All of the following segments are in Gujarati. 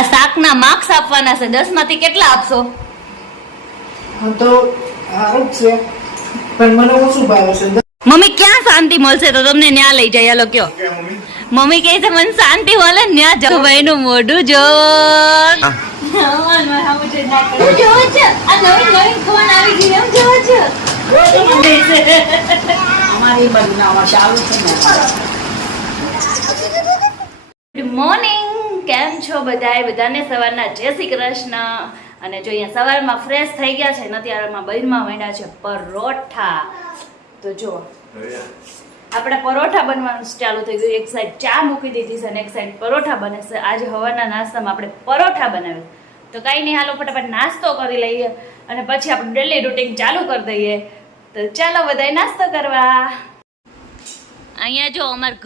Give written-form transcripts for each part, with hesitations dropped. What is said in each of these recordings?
આ શાકના માર્ક્સ આપવાના છે 10 માંથી કેટલા આપશો? તો સારું જ છે પણ મને ઓછું ભાવે છે. મમ્મી ક્યાં શાંતિ મળશે તો તમને ન્યા લઈ જાય? હાલો કયો. મમ્મી કહે છે મને શાંતિ મળે ન્યા જવાય નું મોઢું જો. ગુડ મોર્નિંગ, કેમ છો બધાય? બધાને સવારના જય શ્રી કૃષ્ણ. અને જો અહીંયા સવારમાં ફ્રેશ થઈ ગયા છે, અત્યારમાં બનમાં માંડ્યા છે પરોઠા. તો જો આપણા પરોઠા બનવાનું ચાલુ થઈ ગયું. એક સાઈડ ચા મૂકી દીધી છે અને એક સાઈડ પરોઠા બને છે. આજે સવારના નાસ્તામાં આપણે પરોઠા બનાવ્યું. તો કાંઈ નહીં, હાલો ફટાફટ નાસ્તો કરી લઈએ અને પછી આપણું ડેલી રૂટીન ચાલુ કરી દઈએ. તો ચાલો બધાય નાસ્તો કરવા. અહીંયા જો અમારા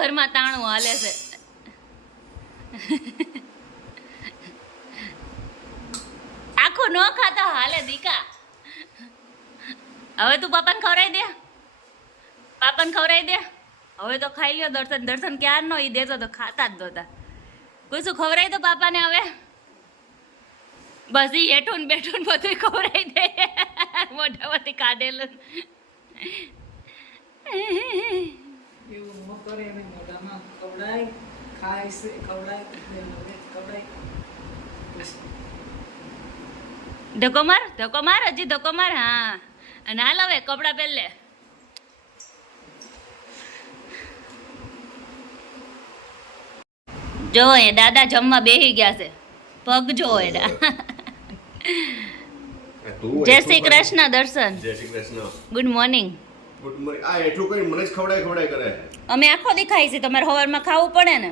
ઘરમાં તાણું હાલે છે. આખું ન ખાતા હાલે દીકા. હવે તું પાપાને ખવડાવી દે, પાપાને ખવડાવી દે. હવે તો ખાઈ લ્યો. દર્શન ક્યાં નો ઈ દેતો તો ખાતા જ નહોતા. કોઈ શું ખવડાવી દો પાપાને હવે. બસ ઈ હેઠું ને બેઠું ને બધું ખવડાવી દે મોઢામાંથી કાઢેલું. એવું ન કરે ને મોઢામાં ખવડાય, ખાય છે ખવડાય, ખવડાય. ધક્કો માર, હજી ધક્કો માર. હા, અને હાલ હવે કપડાં પહેર લે. જો એ દાદા જમવા બેહી ગયા છે. પગ જો એડા. જય શ્રી કૃષ્ણ દર્શન. જય Shri Krishna. Good morning. Good morning. આ એટલું કરી મને જ ખવડાય કરે. અમે આખો દી ખાઈ છે, તમારે સવારમાં ખાવું પડે ને.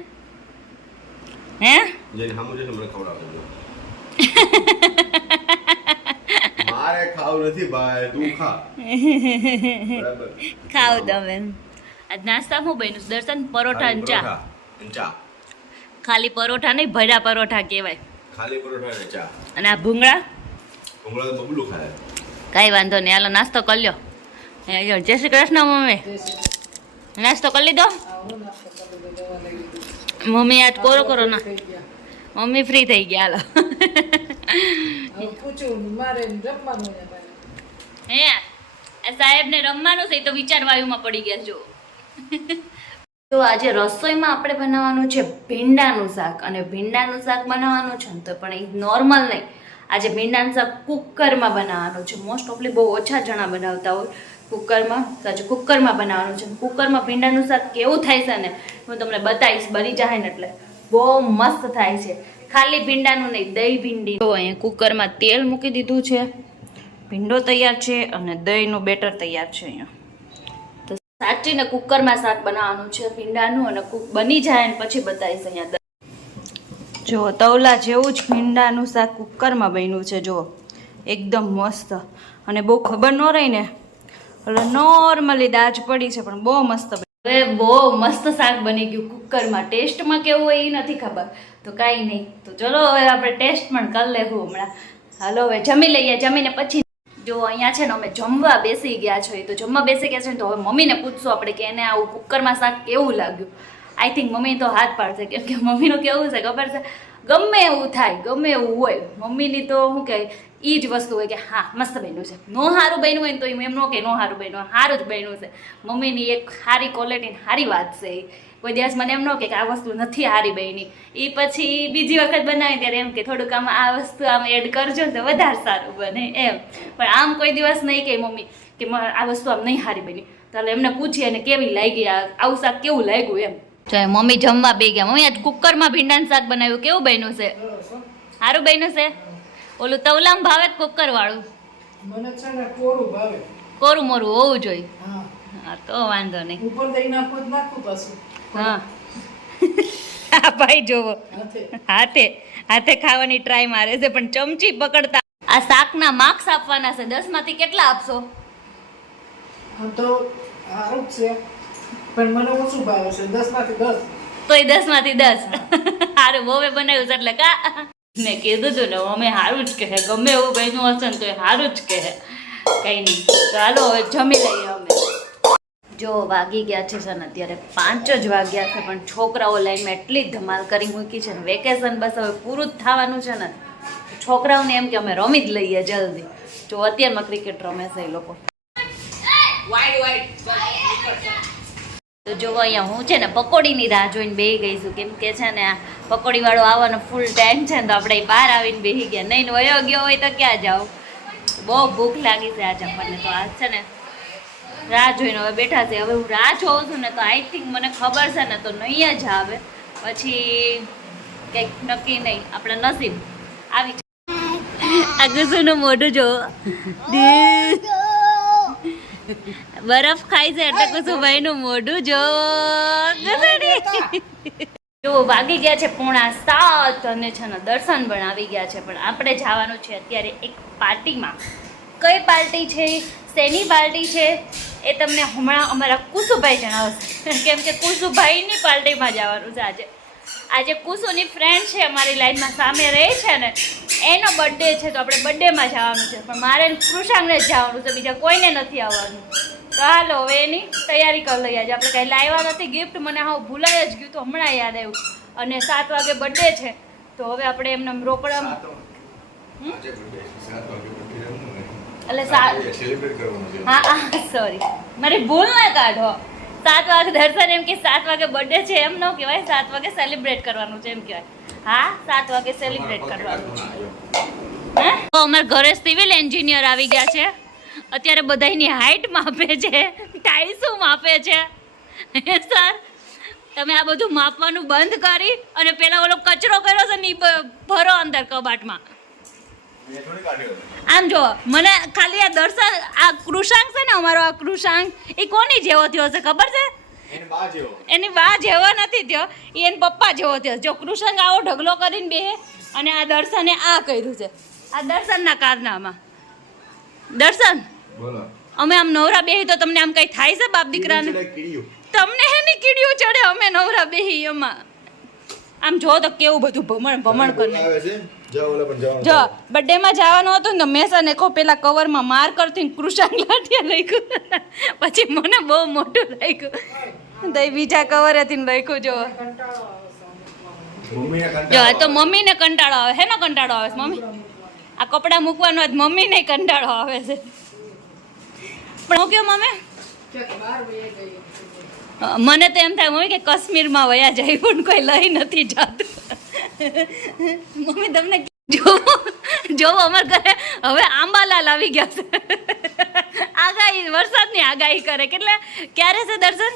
હે જેને હામું છે મને ખવડાવજો. મારે ખાવ નથી ભાઈ, તું ખા. બરાબર ખાવ તમે. આજ નાસ્તામાં બન્યું દર્શન? પરોઠા અને ચા. ચા. ખાલી પરોઠા નહીં, ભર્યા પરોઠા કહેવાય. ખાલી પરોઠા અને ચા. અને આ ભૂંગળા ભૂંગળા તો બબલું ખાય. કાંઈ વાંધો નહીં, હાલો નાસ્તો કરી લ્યો. જય શ્રી કૃષ્ણ મમ્મી. નાસ્તો કરી લીધો? મમ્મી આજ કરો ના. મમ્મી ફ્રી થઈ ગયા. હાલો. હે સાહેબને રમવાનું છે તો વિચાર વાયુમાં પડી ગયા જો. તો આજે રસોઈમાં આપણે બનાવવાનું છે ભીંડાનું શાક. અને ભીંડાનું શાક બનાવવાનું છે ને તો પણ એ નોર્મલ નહીં. આજે ભીંડાનું શાક કુકરમાં બનાવવાનું છે. મોસ્ટ ઓફલી બહુ ઓછા જણા બનાવતા હોય કુકરમાં. આજે કુકરમાં બનાવવાનું છે. કુકરમાં ભીંડાનું શાક કેવું થાય છે ને હું તમને બતાવીશ. બની જાય ને એટલે બહુ મસ્ત થાય છે. ખાલી ભીંડાનું નહીં, દહીં ભીંડી. તો અહીંયા કુકરમાં તેલ મૂકી દીધું છે, ભીંડો તૈયાર છે અને દહીંનું બેટર તૈયાર છે. અહીંયા તો સાચીને કુકરમાં શાક બનાવવાનું છે ભીંડાનું. અને બની જાય ને પછી બતાવીશ. અહીંયા જો તવલા જેવું જ ભીંડાનું શાક કુકરમાં બન્યું છે. જો એકદમ મસ્ત. અને બહુ ખબર ન રહી ને એટલે નોર્મલી દાજ પડી છે પણ બહુ મસ્ત. હવે બહુ મસ્ત શાક બની ગયું કુકરમાં. ટેસ્ટમાં કેવું હોય એ નથી ખબર, તો કાંઈ નહીં. તો ચલો હવે આપણે ટેસ્ટ પણ કરી લેવું હમણાં. હાલો હવે જમી લઈએ. જમીને પછી જો અહીંયા છે ને અમે જમવા બેસી ગયા છીએ. તો જમવા બેસી ગયા છે ને તો હવે મમ્મીને પૂછશું આપણે કે એને આવું કુકરમાં શાક કેવું લાગ્યું. આઈ થિંક મમ્મી તો હાથ પાડશે, કેમ કે મમ્મીનું કેવું છે ખબર છે, ગમે એવું થાય, ગમે એવું હોય, મમ્મીની તો શું કહે એ જ વસ્તુ હોય કે હા મસ્ત બન્યું છે. નો સારું બન્યું હોય ને તો એમ ન કે નો સારું બન્યું, સારું જ બન્યું છે. મમ્મીની એક સારી ક્વોલિટી, સારી વાત છે એ. કોઈ દિવસ મને એમ ન કે આ વસ્તુ નથી સારી બની. એ પછી બીજી વખત બનાવે ત્યારે એમ કે થોડુંક આમ આ વસ્તુ આમ એડ કરજો ને તો વધારે સારું બને એમ. પણ આમ કોઈ દિવસ નહીં કે મમ્મી કે આ વસ્તુ આમ નહીં સારી બની. તો એમને પૂછીએ અને કેવી લાગી, આવું શાક કેવું લાગ્યું એમ. જો મમ્મી જમવા બે ગયા. મમ્મી આજ કુકરમાં ભીંડાનું શાક બનાવ્યું, કેવું બન્યું છે? સારું બન્યું છે? ઓલું તવલામ ભાવે કુકર વાળું? મને છે ને કોરું ભાવે. કોરું મોરું હોવું જોઈએ. હા હા તો વાંધો નહીં. ઉપર દહીં નાખું પાછું. હા ભાઈ જોવો હાથે હાથે ખાવાની ટ્રાય મારે છે પણ ચમચી પકડતા. આ શાકના માર્ક્સ આપવાના છે 10 માંથી કેટલા આપશો? તો સારું જ છે પણ મને ઓછું ભાવે છે. 10 માંથી 10. તોય 10 માંથી 10. સારું વોવે બનાવ્યું છે એટલે કા મેં કીધું તું ને અમે સારું જ કહે. ગમે એવું બન્યું હશે ને તો એ સારું જ કહે. કઈ નહીં. તો હાલો હવે જમી લઈએ અમે. જો વાગી ગયા છે ને અત્યારે 5 જ વાગ્યા છે, પણ છોકરાઓ લાઈનમાં એટલી ધમાલ કરી મૂકી છે ને. વેકેશન બસ હવે પૂરું જ થવાનું છે ને, છોકરાઓને એમ કે અમે રમી જ લઈએ જલ્દી. જો અત્યારમાં ક્રિકેટ રમે છે એ લોકો. તો જો અહીંયા હું છે ને પકોડીની રાહ જોઈને બેસી ગઈ છું, કેમ કે છે ને આ પકોડીવાળો આવવાનો ફૂલ ટાઈમ છે ને, તો આપણે બહાર આવીને બેસી ગયા. નહીં વયો ગયો હોય તો ક્યાં જાઓ. બહુ ભૂખ લાગી છે આજ આપણને, તો આજ છે ને રાહ જોઈને હવે બેઠા છે. હવે હું રાહ જોઉં છું ને તો આઈ થિંક મને ખબર છે ને તો નહીં જ આવે, પછી કંઈક નક્કી નહીં, આપણા નસીબ આવી આ ગુસુનું મોઢું જો બરફ ખાય છે એટલે કુસુભાઈનું મોઢું જો. જો વાગી ગયા છે 6:45 અને છે ને દર્શન પણ આવી ગયા છે, પણ આપણે જવાનું છે અત્યારે એક પાર્ટીમાં. કઈ પાર્ટી છે, શેની પાર્ટી છે એ તમને હમણાં અમારા કુસુભાઈ જણાવશે, કેમ કે કુસુભાઈની પાર્ટીમાં જવાનું છે આજે. આજે કુસુની ફ્રેન્ડ છે અમારી લાઈનમાં સામે રહે છે ને, એનો બર્થડે છે, તો આપણે બર્થડેમાં જવાનું છે. પણ મારે કૃષાંગને જ જવાનું છે, બીજા કોઈને નથી આવવાનું. તો હાલો હવે એની તૈયારી કરી લઈએ. આજે આપણે કાંઈ લાવ્યા નથી ગિફ્ટ, મને હા ભૂલાઈ જ ગયું, તો હમણાં યાદ આવ્યું. અને 7 વાગે બર્થડે છે, તો હવે આપણે એમને રોકડા એટલે હા સોરી મારી ભૂલ ના કાઢો. 7 વાગે દર્શન એમ કે 7 વાગે બર્થડે છે એમ ન કહેવાય, 7 વાગે સેલિબ્રેટ કરવાનું છે એમ કહેવાય. હા 7 વાગે સેલિબ્રેટ કરવાનું છે. તો અમારા ઘરે સિવિલ એન્જિનિયર આવી ગયા છે. અત્યારે બધાની હાઈટ માપે છે, ટાઈસો માપે છે. સર તમે આ બધું માપવાનું બંધ કરી અને પેલા ઓલો કચરો કર્યો છે ને ભરો અંદર કબાટમાં. આમ જો મને ખાલી આ દર્શન આ કૃષાંક છે ને અમારો આ કૃષાંક એ કોની જેવો થયો છે ખબર છે? એની બા જેવો નથી થયો, એ એના પપ્પા જેવો થયો. જો કૃષાંક આવો ઢગલો કરીને બેહે અને આ દર્શને આ કર્યું છે. આ દર્શનના કારનામાં. દર્શન બોલો અમે આમ નવરા બેહી તો તમને આમ કઈ થાય છે બાપ દીકરાને? તમને હેની કીડીયું ચડે, અમે નવરા બેહી એમાં. આમ જો તો કેવું બધું ભમણ કરી જો બર્થડે માં જવાનું હતું ને મેં છે ને પેલા કવરમાં માર કરતી કૃષાંક લાઠિયા લખ્યું, પછી મને બહુ મોટું લાગ્યું તો બીજા કવર હતી ને લખ્યું. જો તો મમ્મીને કંટાળો આવે. હેનો કંટાળો આવે છે મમ્મી? આ કપડાં મૂકવાનો આજ મમ્મીને કંટાળો આવે છે. પણ હું કેવું મમ્મી, મને તો એમ થાય મમ્મી કે કાશ્મીરમાં વયા જાય પણ કોઈ લઈ નથી જાતું. મમ્મી તમને જો અમાર ઘરે હવે આંબાલાલ આવી ગયા છે. આગાહી વરસાદની આગાહી કરે. કેટલે ક્યારે છે દર્શન?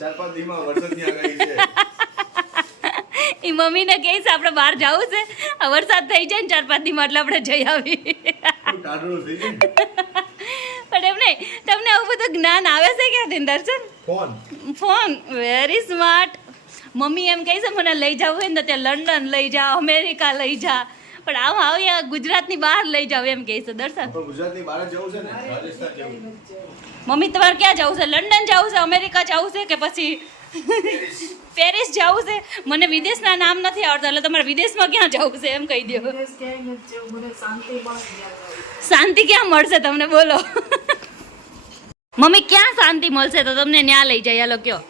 4-5 દિવસમાં વરસાદની આગાહી છે. એ મમ્મીને કહે છે આપણે બહાર જવું છે, વરસાદ થઈ જાય ને 4-5 દિવસમાં એટલે આપણે જઈ આવી. પણ એમ નહીં, તમને આવું બધું જ્ઞાન આવે છે ક્યાંથી દર્શન? Phone very smart. મમ્મી એમ કહે છે મને લઈ જવું હોય ને ત્યાં લંડન લઈ જા, અમેરિકા લઈ જા, પણ આવું આવ્યા ગુજરાતની બહાર લઈ જાવ એમ કહે છે દર્શન. ગુજરાતની બહાર જવું છે ને, રાજસ્થાન જવું. મમ્મી તમારે ક્યાં જવું છે? લંડન જવું છે, અમેરિકા જવું છે કે પછી પેરિસ જવું છે? મને વિદેશના નામ નથી આવડતા, એટલે તમારે વિદેશમાં ક્યાં જવું છે એમ કહી દો. શાંતિ ક્યાં મળશે તમને બોલો? મમ્મી ક્યાં શાંતિ મળશે તો તમને ન્યા લઈ જાય? હાલો કયો.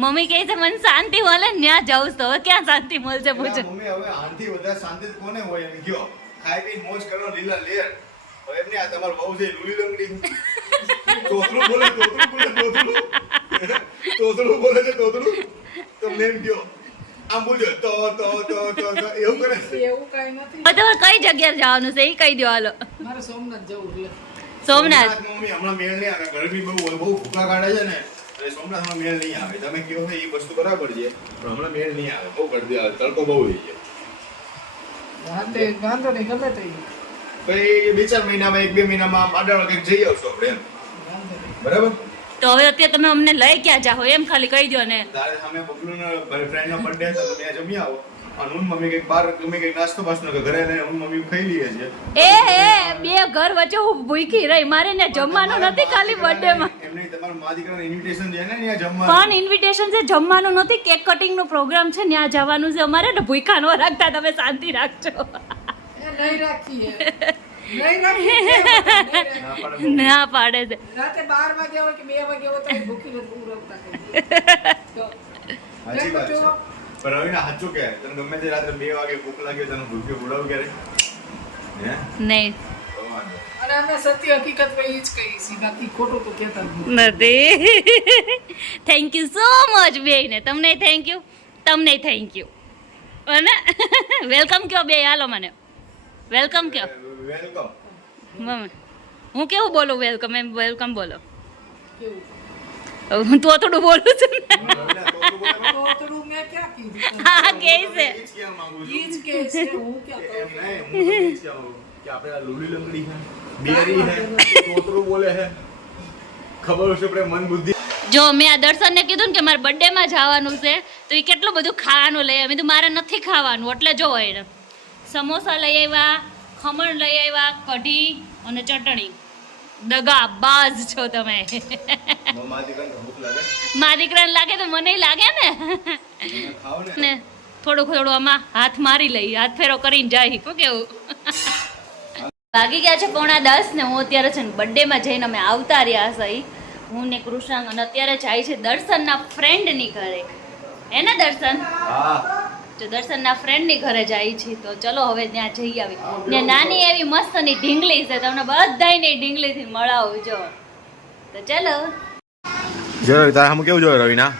મમ્મી કહે છે મને શાંતિ મળે ને ન્યા જવું તો હવે ક્યાં શાંતિ મળશે પૂછો. મમ્મી હવે આનથી વધારે શાંતિ કોને હોય એમ કયો? ખાઈ પી મોજ કરો લીલા લેર. હવે એમને આ તમાર બહુ છે લુલી લંગડી. તોતરું બોલે તોતરું બોલે તોતરું. તોતરું બોલે છે તોતરું. તમને એમ કયો આમ બોલજો તો એવું કરે છે. એવું કઈ નથી. તમારે કઈ જગ્યાએ જવાનું છે એ કહી દો. હાલો મારે સોમનાથ જવું છે. સોમનાથ. મમ્મી હમણાં મેળ નહીં આવે, ગરમી બહુ ભૂકા કાઢે છે ને, એટલે સોમનાથમાં મેળ નહીં આવે. તમે કહો છો એ વસ્તુ બરાબર છે, પણ હમણાં મેળ નહીં આવે, બહુ ગરમી આવે, તડકો બહુ થઈ જાય. વાંધો નહીં ગમે તે ભાઈ 2-4 મહિનામાં 1-2 મહિનામાં આડાળો કંઈક જઈ આવશો આપણે એમ. બરાબર? તો હવે અત્યારે તમે અમને લઈ ક્યાં જાઓ એમ ખાલી કહી દો ને. તારે સામે બબલુનો ફ્રેન્ડનો બર્થડે હતો તો ત્યાં જમી આવો. અને હું મમ્મી કંઈક બહાર ગમે કંઈક નાસ્તો બાસ્તો ઘરે લઈને હું મમ્મી ખાઈ લઈએ છે. બે ઘર વચ્ચે હું ભૂખી રહી, મારે ને જમવાનું નથી ખાલી બર્થડે માં. એમને તમારા મા દીકરાને ઇન્વિટેશન છે ને ત્યાં જમવાનું. પણ ઇન્વિટેશન છે, જમવાનું નથી. કેક કટિંગ નો પ્રોગ્રામ છે, ત્યાં જવાનું છે અમારે. ને ભૂખા ન રાખતા, તમે શાંતિ રાખજો. એ નહીં રાખીએ. નહીં રાખી, નહીં રાખી. ના પાડે. ના પાડે છે. રાતે 12 વાગ્યા હોય કે 2 વાગ્યા હોય તો ભૂખી નથી ઉરવતા કઈ. તો સાચી વાત છે. પણ રવિના સાચું કે તને ગમે તે રાત્રે 2 વાગે ભૂખ લાગે તને ભૂખ્યો ઉડાવ ક્યારે હે નહીં તો વાંધો. અને અમે સત્ય હકીકત ભાઈ જ કહીએ છીએ, બાકી ખોટું તો કહેતા નથી. નથી. થેન્ક યુ સો મચ બેને. તમને થેન્ક યુ, તમને થેન્ક યુ. અને વેલકમ કયો બે, હાલો મને વેલકમ કયો. વેલકમ. મમ્મી હું કેવું બોલું વેલકમ? એમ વેલકમ બોલો. કેવું? હું તો થોડું બોલું છું ને. રવિના તોતરું બોલે તો થોડું મેં ક્યાં કીધું? હા કે છે. ઈ જ કહેવા માંગુ છું. ઈ જ કહે છે, હું ક્યાં કહું? એમ નહીં, હું તો ઈ જ કહેવા માંગુ કે આપણે આ લુલી લંગડી છે, બેરી છે, તોતરું બોલે છે. ખબર હશે આપણે મન બુદ્ધિ. જો મેં આ દર્શનને કીધું ને કે મારે બર્થડે માં જવાનું છે, તો એ કેટલું બધું ખાવાનું લઈ આવ્યા. મેં કીધું મારે નથી ખાવાનું, એટલે જો એને સમોસા લઈ આવ્યા, ખમણ લઈ આવ્યા, કઢી અને ચટણી. દગા બાજ છો તમે. મારા દીકરાને ભૂખ લાગે મારા દીકરાને લાગે તો મને લાગે ને. તમે ખાઓ ને ને થોડું થોડું આમાં હાથ મારી લઈ, હાથ ફેરો કરીને જાય. શું કેવું? વાગી ગયા છે 9:30 ને હું અત્યારે છે ને બર્થડે માં જઈને અમે આવતા રહ્યા સહી. હું ને કૃષાંગ અને અત્યારે જાય છે દર્શનના ફ્રેન્ડની ઘરે. હે ને દર્શન? હા જો દર્શનના ફ્રેન્ડની ઘરે જાય છે, તો ચલો હવે ત્યાં જઈ આવી. ત્યાં નાની એવી મસ્તની ઢીંગલી છે, તમને બધાયની ઢીંગલીથી મળાવજો. તો ચલો. જો તારે હમ કેવું જોયો રવિના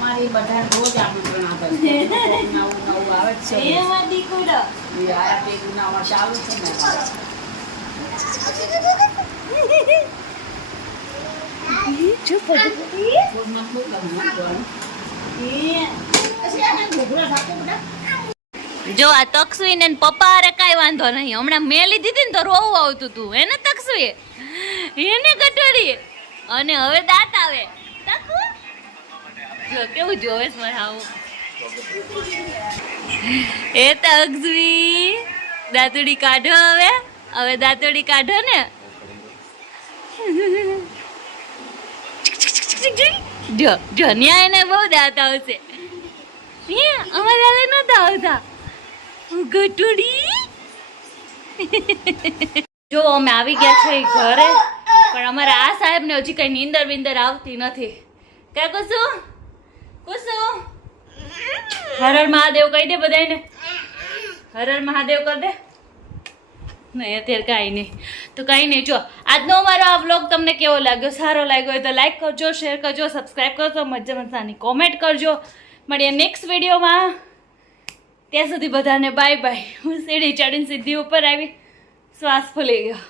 અમારી બધા રોજ આમંત્રણ આપે છે. નવું નવું આવે જ છે. એ આ પેલું અમારે ચાલુ છે ને. બહુ મસ્ત લાગે. જો આ તકસવી ને પપ્પા અરે કાંઈ વાંધો નહીં. હમણાં મેં લીધી હતી ને તો રોવું આવતું હતું એને તકસવી એને કટોરી અને હવે દાંત આવે. તકુ જો કેવું જોવે છે મારે આવું. એ તકસવી દાંતડી કાઢો, હવે હવે દાંતડી કાઢો ને. જો જો ન્યા એને બહુ દાંત આવશે. અમારે હાલે નતા આવતા. ગટુડી જો અમે આવી ગયા છે ઘરે, પણ અમારે આ સાહેબ ને હજી કઈ નીંદર બીંદર આવતી નથી. કા કુસુ કુસુ હર હર મહાદેવ કહી દે બધાને. હર હર મહાદેવ કરી દે. નહીં અત્યારે કાંઈ નહીં. તો કાંઈ નહીં. જો આજનો અમારો આ વ્લોગ તમને કેવો લાગ્યો? સારો લાગ્યો હોય તો લાઈક કરજો, શેર કરજો, સબસ્ક્રાઈબ કરજો, મજા મજાની કોમેન્ટ કરજો. મળીએ નેક્સ્ટ વિડીયોમાં. ત્યાં સુધી બધાને બાય બાય. હું સીડી ચડીને સીધી ઉપર આવી, શ્વાસ ફૂલી ગયો.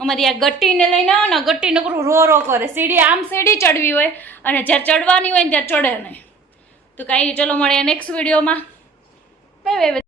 અમારી આ ગટ્ટીને લઈને આવો ને, ગટ્ટી નકરું રો રો કરે. સીડી આમ સીડી ચડવી હોય અને જ્યારે ચડવાની હોય ને ત્યારે ચડે નહીં. તો કાંઈ નહીં, ચલો મળીએ નેક્સ્ટ વિડીયોમાં. Bye bye.